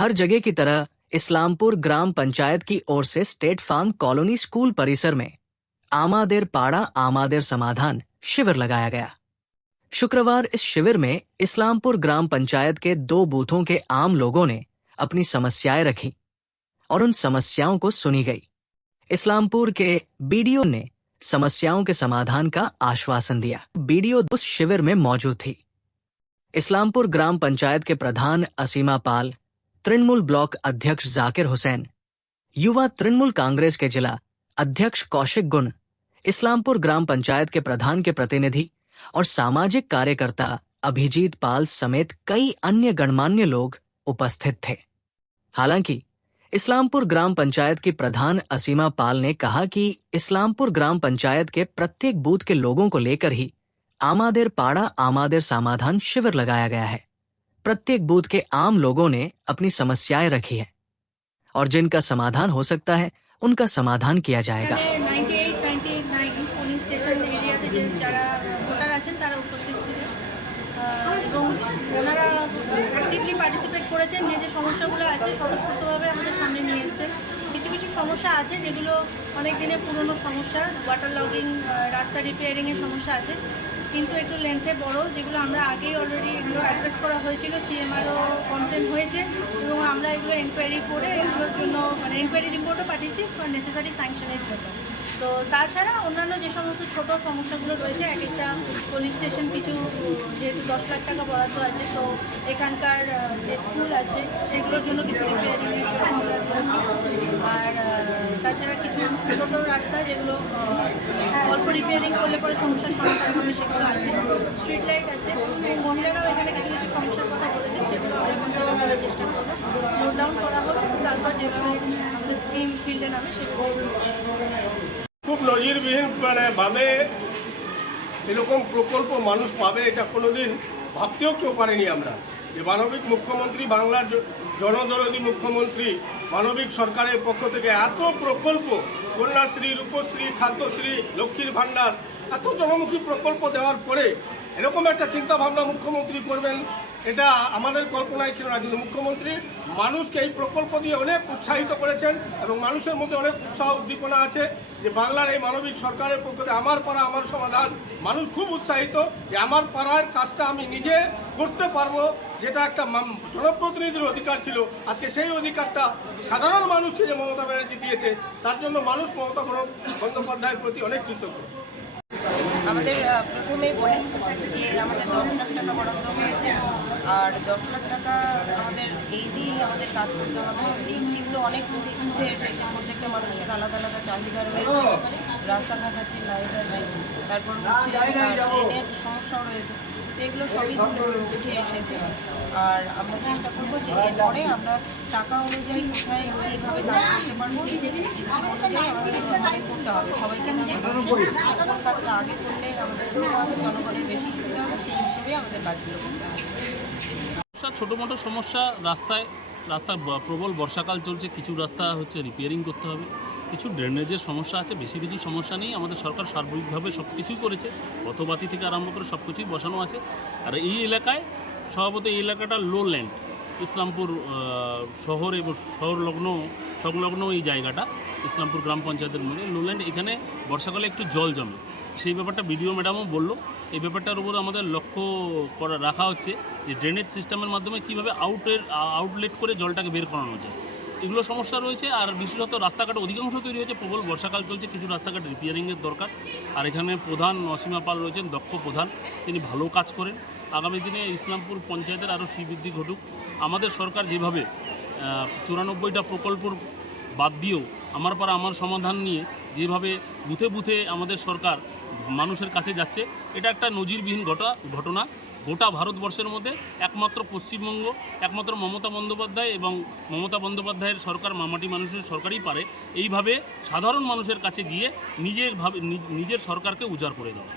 हर जगह की तरह इस्लामपुर ग्राम पंचायत की ओर से स्टेट फार्म कॉलोनी स्कूल परिसर में आमादेर पाड़ा आमादेर समाधान शिविर लगाया गया। शुक्रवार इस शिविर में इस्लामपुर ग्राम पंचायत के 2 बूथों के आम लोगों ने अपनी समस्याएं रखी और उन समस्याओं को सुनी गई। इस्लामपुर के बीडीओ ने समस्याओं के समाधान का आश्वासन दिया। बीडीओ उस शिविर में मौजूद थी। इस्लामपुर ग्राम पंचायत के प्रधान असीमा पाल, तृणमूल ब्लॉक अध्यक्ष जाकिर हुसैन, युवा तृणमूल कांग्रेस के जिला अध्यक्ष कौशिक गुन, इस्लामपुर ग्राम पंचायत के प्रधान के प्रतिनिधि और सामाजिक कार्यकर्ता अभिजीत पाल समेत कई अन्य गणमान्य लोग उपस्थित थे। हालांकि इस्लामपुर ग्राम पंचायत की प्रधान असीमा पाल ने कहा कि इस्लामपुर ग्राम पंचायत के प्रत्येक बूथ के लोगों को लेकर ही आमादेर पाड़ा आमादेर समाधान शिविर लगाया गया है। प्रत्येक बूथ के आम लोगों ने अपनी समस्याएं रखी है और जिनका समाधान हो सकता है उनका समाधान किया जाएगा। 98-99 পোলিং স্টেশন এরিয়াতে যে যারা ভোটার আছেন তারা উপস্থিত ছিলেন এবং ওনারা অ্যাক্টিভলি পার্টিসিপেট করেছেন। যে সমস্যাগুলো আছে স্বতঃস্ফূর্তভাবে আমাদের সামনে নিয়ে এসেছেন। কিছু কিছু সমস্যা আছে যেগুলো অনেক দিনের পুরনো সমস্যা, ওয়াটার লগিং, রাস্তা রিপেয়ারিংয়ের সমস্যা আছে, কিন্তু একটু লেন্থে বড়, যেগুলো আমরা আগেই অলরেডি এগুলো অ্যাড্রেস করা হয়েছিল, সিএমআরও কমপ্লেন হয়েছে এবং আমরা এগুলো এনকোয়ারি করে এগুলোর জন্য এনকোয়ারি রিপোর্টও পাঠিয়েছি নেসেসারি স্যাংশনের জন্য। তো তাছাড়া অন্যান্য যে সমস্ত ছোট সমস্যাগুলো রয়েছে, এক একটা পোলিং স্টেশন কিছু যেহেতু 10 লাখ টাকা বরাদ্দ আছে, তো এখানকার যে স্কুল আছে সেগুলোর জন্য কিছু রিপেয়ারিংয়ের জন্য আমরা করেছি। আর তাছাড়া কিছু ছোটো রাস্তা যেগুলো অল্প রিপেয়ারিং করলে পরে সমস্যার সমাধান হবে সেগুলো আছে। স্ট্রিট লাইট আছে। মহিলারাও এখানে কিছু কিছু সমস্যার কথা বলেছেন, সেগুলো আমরা কন্ট্রোল করার চেষ্টা করবো। নোট ডাউন করা হলো, তারপর যেভাবে আমাদের স্কিম ফিল্ডে নামে সেগুলো খুব নজিরবিহীন ভাবে এরকম প্রকল্প মানুষ পাবে এটা কোনোদিন ভাবতেও কেউ পারেনি আমরা। যে মানবিক মুখ্যমন্ত্রী, বাংলার জনদরদী মুখ্যমন্ত্রী, মানবিক সরকারের পক্ষ থেকে এত প্রকল্প, কন্যাশ্রী, রূপশ্রী, খাদ্যশ্রী, লক্ষ্মীর ভাণ্ডার, এত জনমুখী প্রকল্প দেওয়ার পরে এরকম একটা চিন্তাভাবনা মুখ্যমন্ত্রী করবেন, এটা আমাদের কল্পনায় ছিল না। কিন্তু মুখ্যমন্ত্রী মানুষকে এই প্রকল্প দিয়ে অনেক উৎসাহিত করেছেন এবং মানুষের মধ্যে অনেক উৎসাহ উদ্দীপনা আছে যে বাংলার এই মানবিক সরকারের পক্ষ থেকে আমার পাড়া আমার সমাধান। মানুষ খুব উৎসাহিত যে আমার পাড়ার কাজটা আমি নিজে করতে পারবো, যেটা একটা জনপ্রতিনিধির অধিকার ছিল, আজকে সেই অধিকারটা সাধারণ মানুষকে যে মমতা ব্যানার্জি দিয়েছে তার জন্য মানুষ মমতা বন্দ্যোপাধ্যায়ের প্রতি অনেক কৃতজ্ঞ। আমাদের প্রথমে বলি যে আমাদের 10 লাখ টাকা বরাদ্দ হয়েছে, আর 10 লাখ টাকা আমাদের এই দিয়েই আমাদের কাজ করতে হবে। এই স্কিম তো অনেক উঠে এসেছে, প্রত্যেকটা মানুষের আলাদা আলাদা চাহিদা রয়েছে, রাস্তাঘাট আছে, লাইট আছে, তারপর হচ্ছে ট্রেনের সমস্যাও রয়েছে, তো এগুলো সবই উঠে এসেছে। আর আমরা চেষ্টা করবো যে এরপরে আমরা টাকা অনুযায়ী কোথায় কীভাবে কাজ করতে পারবো, স্কিম অনুযায়ী আমাদের করতে হবে। সবাইকে মিলে কোন কাজটা আগে করলে আমাদের সুবিধা হবে, জনগণের বেশি সুবিধা হবে, সেই হিসেবে আমাদের কাজগুলো করতে হবে। ছোটো মোটো সমস্যা, রাস্তার প্রবল বর্ষাকাল চলছে, কিছু রাস্তা হচ্ছে রিপেয়ারিং করতে হবে, কিছু ড্রেনেজের সমস্যা আছে, বেশি কিছু সমস্যা নেই। আমাদের সরকার সার্বিকভাবে সব কিছুই করেছে, পথবাতি থেকে আরম্ভ করে সব কিছুই বসানো আছে। আর এই এলাকায় স্বভাবত এই এলাকাটা লো ল্যান্ড, ইসলামপুর শহর এবং সংলগ্ন এই জায়গাটা ইসলামপুর গ্রাম পঞ্চায়েতের মধ্যে লো ল্যান্ড। এখানে বর্ষাকালে একটু জল জমে, সেই ব্যাপারটা বিডিও ম্যাডামও বললো। এই ব্যাপারটার উপর আমাদের লক্ষ্য রাখা হচ্ছে যে ড্রেনেজ সিস্টেমের মাধ্যমে কীভাবে আউটলেট করে জলটাকে বের করানো যায়, এগুলো সমস্যা রয়েছে। আর বিশেষত রাস্তাঘাট অধিকাংশ তৈরি হয়েছে, প্রবল বর্ষাকাল চলছে, কিছু রাস্তাঘাট রিপেয়ারিংয়ের দরকার। আর এখানে প্রধান অসীমা পাল রয়েছেন, দক্ষ প্রধান, তিনি ভালো কাজ করেন। আগামী দিনে ইসলামপুর পঞ্চায়েতের আরও শ্রীবৃদ্ধি ঘটুক। আমাদের সরকার যেভাবে 94টা প্রকল্পর বাদ দিয়েও আমার পাড়া আমার সমাধান নিয়ে যেভাবে বুথে বুথে আমাদের সরকার মানুষের কাছে যাচ্ছে, এটা একটা নজিরবিহীন ঘটনা। গোটা ভারতবর্ষের মধ্যে একমাত্র পশ্চিমবঙ্গ, একমাত্র মমতা বন্দ্যোপাধ্যায় এবং মমতা বন্দ্যোপাধ্যায়ের সরকার, মামাটি মানুষের সরকারই পারে এইভাবে সাধারণ মানুষের কাছে গিয়ে নিজের সরকারকে উজাড় করে দেওয়া।